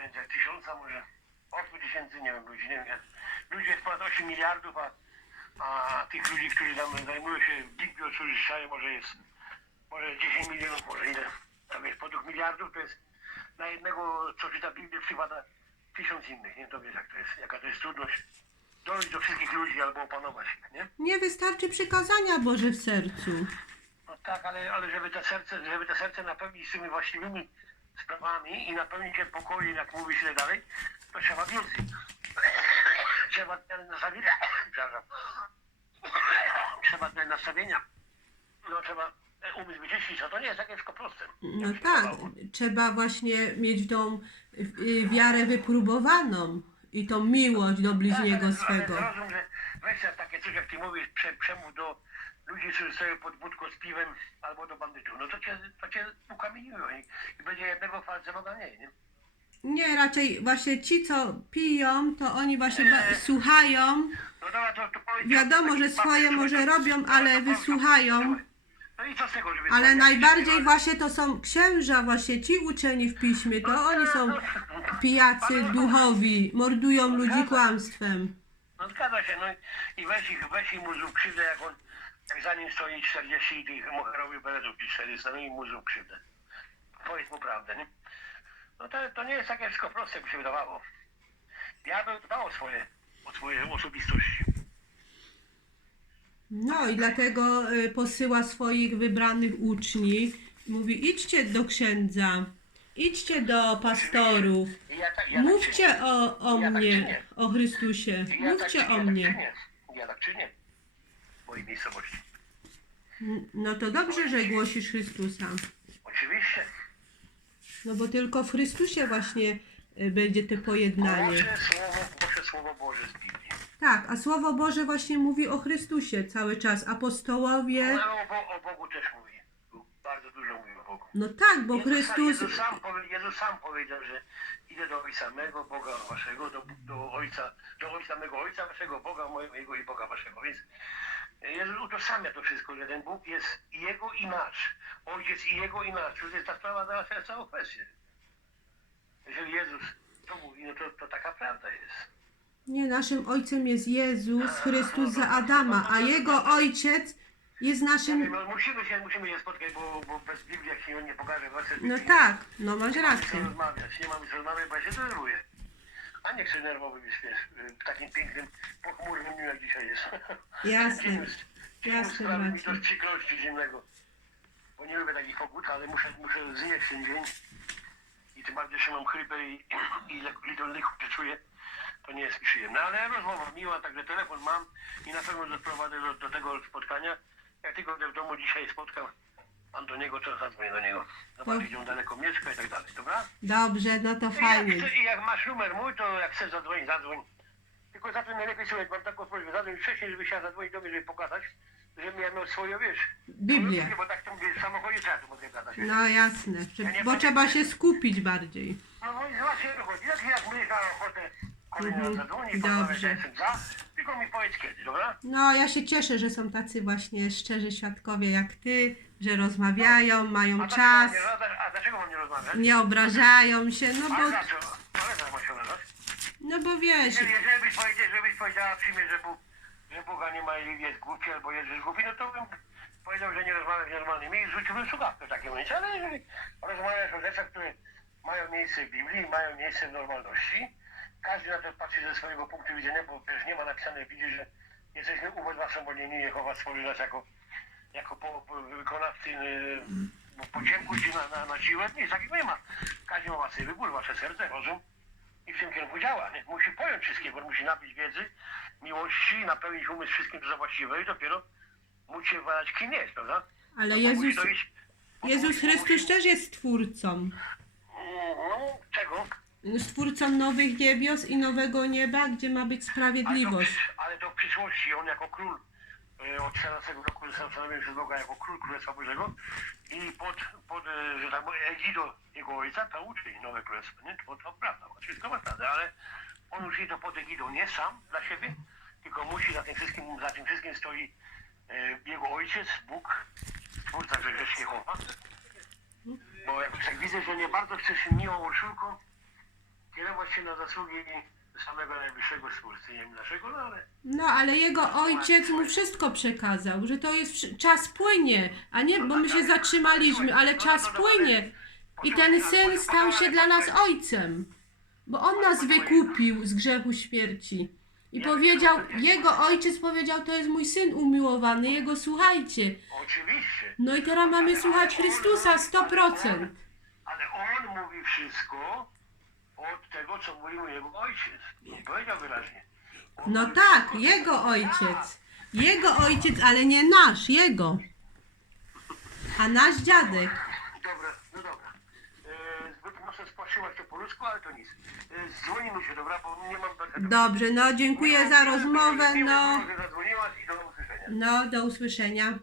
jak tysiąca może, 8 tysięcy, nie wiem, ludzi, nie wiem. jak. Ludzi jest ponad 8 miliardów, a, a tych ludzi, którzy tam zajmują się słyszałem, może jest, może 10 milionów, może ile. Tam jest po 2 miliardów, to jest na jednego, co czyta Biblię, przypada tysiąc innych, nie? To wiesz, jak to jest, jaka to jest trudność dojść do wszystkich ludzi albo opanować nie? Nie wystarczy przykazania Boże w sercu. No tak, ale, ale żeby te serce, żeby te serce napełnić tymi właściwymi sprawami i napełnić je pokojem, jak mówi się dalej, to trzeba więcej. trzeba te nastawienia, trzeba te nastawienia, no trzeba umysł wyczyścić, a to nie jest takie wszystko proste. No tak, wydawało. trzeba właśnie mieć tą y, wiarę wypróbowaną i tą miłość do bliźniego ale, swego. Zrozum, że weź takie coś, jak ty mówisz, prze, przemów do ludzi, którzy stoją pod budką z piwem albo do bandytów, no to cię, to cię ukamieniują i, i będzie jednego falceroga mniej, nie? Nie, raczej właśnie ci, co piją, to oni właśnie ba- słuchają, No dobra, to, to powiedz, Wiadomo, że swoje może robią, ale wysłuchają. No i co z tego, żeby... ale najbardziej właśnie to są księża, właśnie ci uczeni w piśmie, to oni są pijacy duchowi, mordują ludzi kłamstwem. No zgadza się, no i- weź ich, weź im mu krzywdę, jak on, za nim stoi 40 tych moherowych beretów 400, no i mu zrób krzywdę. Powiedz mu prawdę, nie? No to, to nie jest takie wszystko proste, jak się wydawało. Diabeł dbał o swoje, o swoje osobistości. No i dlatego y, posyła swoich wybranych uczniów. Mówi, idźcie do księdza, idźcie do pastorów, ja tak, ja tak mówcie czynię. o, o Ja tak mnie, czynię. o Chrystusie, tak mówcie czynię, o tak mnie. Ja tak czynię. Mojej miejscowości. No to dobrze, że głosisz Chrystusa. Oczywiście. No bo tylko w Chrystusie właśnie y, będzie to pojednanie. Głoszę słowo, głoszę słowo Boże z Biblii. Tak, a Słowo Boże właśnie mówi o Chrystusie cały czas. Apostołowie, No, o, Bo- o Bogu też mówi. Bardzo dużo mówi o Bogu. no tak, bo Jezus, Chrystus, Jezus, sam, powie- Jezus sam powiedział, że idę do Ojca mego, Boga waszego, do, do Ojca, do Ojca mego Ojca waszego, Boga mojego i Boga waszego. Więc Jezus utożsamia to wszystko, że ten Bóg jest i Jego i nasz. Ojciec i Jego i nasz. To jest ta sprawa dla nas całą kwestię. Jeżeli Jezus to mówi, no to, to taka prawda jest. nie, naszym Ojcem jest Jezus Chrystus za Adama, a Jego Ojciec jest naszym... No, musimy się, musimy się spotkać, bo, bo bez Biblii, jak się nie pokaże, werset No Biblii, tak, no masz Nie mamy co rację. rozmawiać, nie mamy co rozmawiać, bo ja się denerwuję. A nie chcę nerwowy być, wiesz, w takim pięknym, pochmurnym jak dzisiaj jest. Jasne, jasne, sprawy mi do przykrości zimnego. Bo nie lubię takich pogód, ale muszę, muszę zjeść ten dzień. I tym bardziej, że mam chrypę i, i little lichud czuję, to nie jest przyjemne. Ale rozmowa miła, także telefon mam i na pewno doprowadzę do, do tego spotkania. Jak tylko w domu dzisiaj spotkam Antoniego, to zadzwonię do niego. Zobaczyć, gdzie on daleko mieszka i tak dalej, dobra? Dobrze, no to I jak, fajnie. chce- I jak masz numer mój, to jak chcesz zadzwonić, zadzwoń. Tylko za to najlepiej słuchaj, mam taką prośbę, zadzwoń wcześniej, żeby się zadzwonić do mnie, żeby pokazać, żebym ja miał swoje, wiesz... Biblię. swoje, Bo tak to mówię, w samochodzie trzeba tu mogę gadać. No jasne, bo trzeba się skupić bardziej. No, no i właśnie wychodzi. Jak, jak będziesz miał ochotę kolejny raz Mhm, zadzwonić, dobrze. porozmawiać, ja jestem za, tylko mi powiedz kiedy, dobra? No, ja się cieszę, że są tacy właśnie szczerzy świadkowie jak ty, że rozmawiają, mają A czas, dlaczego mam nie, a dlaczego mam nie rozmawiać? nie obrażają się, no Ale bo, dlaczego? Ale ma się no bo wiesz, Jeżeli, jeżeli byś powiedział, żebyś powiedziała przyjmie, że, Bóg, że Boga nie ma i jest głupi, albo jest głupi, no to bym powiedział, że nie rozmawiam z normalnymi i rzuciłbym słuchawkę w takim momencie. Ale jeżeli rozmawiasz o rzeczach, które mają miejsce w Biblii, mają miejsce w normalności, każdy na to patrzy ze swojego punktu widzenia, bo przecież nie ma napisane w Biblii, że jesteśmy ubezwłasnowolnieni, swobodnieni, Jehowa stworzył nas jako, jako po, po, wykonawcy yy, po ciemku na, na, na siłę. Takiego nie ma. Każdy ma własny wybór, wasze serce, rozum i w tym kierunku działa. Nie? Musi pojąć wszystkiego, musi nabyć wiedzy, miłości, napełnić umysł wszystkim, co właściwe i dopiero móc się kim jest, prawda? ale No, musi Jezus, dojść- Jezus musi- Chrystus musi- też jest Stwórcą. No, czego? Stwórcą nowych niebios i nowego nieba, gdzie ma być Ale to, sprawiedliwość. ale to w przyszłości, on jako król od 14 roku ustanowiony przez Boga jako król Królestwa Bożego i pod, pod e, że tak powiem, egido jego ojca to uczy nowe królestwo, nie? To, to prawda, wszystko ma prawdę, ale on uczy to pod egidą nie sam dla siebie, tylko musi za tym wszystkim, za tym wszystkim stoi e, jego ojciec, Bóg, Stwórca, że rzecz Jehowa. Bo jak tak widzę, że nie bardzo chcesz miłą urszulką, patrzcie na zasługi samego najwyższego stwórcy, nie wiem dlaczego, no ale No, ale jego ojciec mu wszystko przekazał, że to jest, wszy- czas płynie, a nie, bo my się zatrzymaliśmy, ale czas płynie. I ten syn stał się dla nas ojcem, bo on nas wykupił z grzechu śmierci. I powiedział, jego ojciec powiedział, to jest mój syn umiłowany, jego słuchajcie. oczywiście. No i teraz mamy słuchać Chrystusa 100%. Ale on mówi wszystko od tego, co mówił jego ojciec. No, powiedział wyraźnie. On No mówi tak, jego ojciec. Jego ojciec, ale nie nasz, jego. A nasz dziadek. Tak, Dobra, no dobra. E, zbyt mocno spłaszczyłaś to po ludzku, ale to nic. E, dzwonimy się, dobra, bo nie mam... Dobrze, no dziękuję za rozmowę, no. Miło, że zadzwoniłaś i do usłyszenia. No, do usłyszenia.